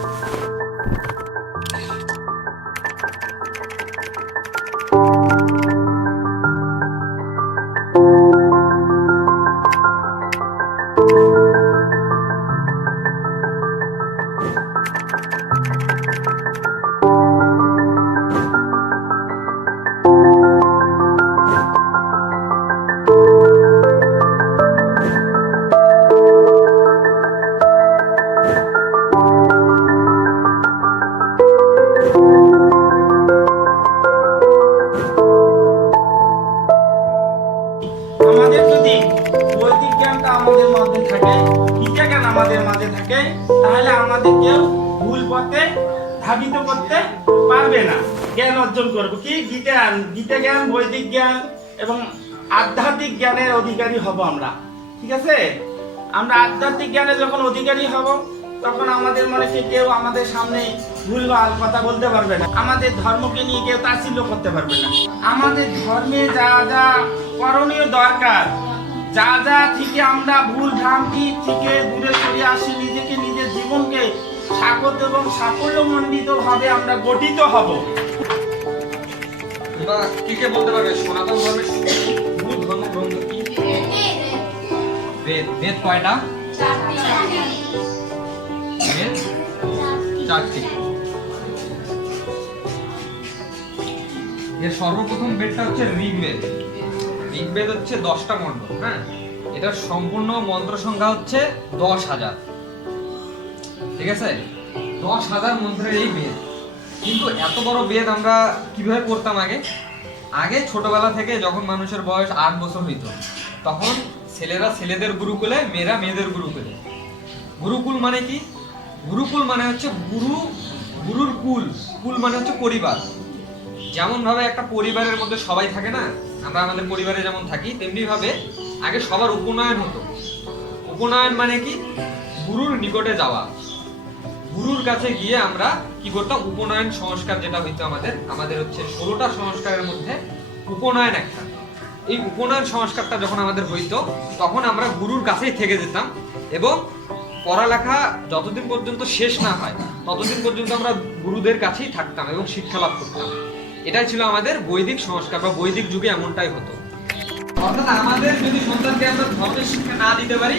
আমাদের জ্ঞানটা আমাদের মধ্যে থাকে গীতা জ্ঞান আমাদের মাঝে থাকে, তাহলে আমাদের কেউ ভুল পথে ধাবিত করতে পারবে না। জ্ঞান অর্জন করব। কি? গীতা গীতা জ্ঞান, বৈদিক জ্ঞান এবং আধ্যাত্মিক জ্ঞানের অধিকারী হব আমরা। ঠিক আছে? আমরা আধ্যাত্মিক জ্ঞানে যখন অধিকারী হব, তখন আমাদের মনে কি কেউ আমাদের সামনে ভুলভাল কথা বলতে পারবে না। আমাদের ধর্মকে নিয়ে কেউ তাচ্ছিল্য করতে পারবে না। আমাদের ধর্মে যা যা করণীয় দরকার যা যা থেকে আমরা ভুল ভ্রান্তি থেকে দূরে সরে আসি, নিজেকে নিজের জীবনকে স্বাগত এবং সাফল্যমণ্ডিত ভাবে আমরা গঠিত হব। কি কে বলতে পারবে? সনাতন ধর্মের মূল ধর্মগ্রন্থ কি? বেদ। বেদ কয়টা? চারটি। এর সর্বপ্রথম বেদটা হচ্ছে ঋগ্বেদ। ঋগ্বেদ হচ্ছে দশটা মন্ডল হ্যাঁ? এটার সম্পূর্ণ মন্ত্র সংখ্যা হচ্ছে দশ হাজার। ঠিক আছে? দশ হাজার মন্ত্রের এই বেদ। কিন্তু এত বড় বেদ আমরা কীভাবে পড়তাম আগে? আগে ছোটবেলা থেকে যখন মানুষের বয়স আট বছর হইতো, তখন ছেলেরা ছেলেদের গুরুকুলে, মেয়েরা মেয়েদের গুরুকুলে। গুরুকুল মানে কি? গুরুকুল মানে হচ্ছে গুরু, গুরুর কুল। কুল মানে হচ্ছে পরিবার। যেমন ভাবে একটা পরিবারের মধ্যে সবাই থাকে না, আমরা আমাদের পরিবারে যেমন থাকি তেমনি ভাবে আগে সবার উপনয়ন হতো। উপনয়ন মানে কি? গুরুর নিকটে যাওয়া। গুরুর কাছে গিয়ে আমরা কি করতাম? উপনয়ন সংস্কার যেটা হইতো আমাদের আমাদের হচ্ছে ষোলোটা সংস্কারের মধ্যে উপনয়ন একটা। এই উপনয়ন সংস্কারটা যখন আমাদের হইতো, তখন আমরা গুরুর কাছেই থেকে যেতাম এবং পড়ালেখা যতদিন পর্যন্ত শেষ না হয়, ততদিন পর্যন্ত আমরা গুরুদের কাছেই থাকতাম এবং শিক্ষা লাভ করতাম। এটাই ছিল আমাদের বৈদিক সংস্কার বা বৈদিক যুগে এমনটাই হতো। অর্থাৎ আমাদের যদি সন্তানকে আমরা ধর্মের শিক্ষা না দিতে পারি,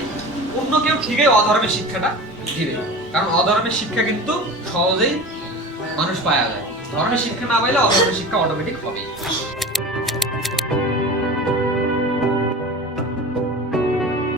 অন্য কেউ ঠিকই অধর্মের শিক্ষাটা দিবে। কারণ অধর্মের শিক্ষা কিন্তু সহজেই মানুষ পায়া যায়। ধর্মের শিক্ষা না পাইলে অধর্মের শিক্ষা অটোমেটিক হবে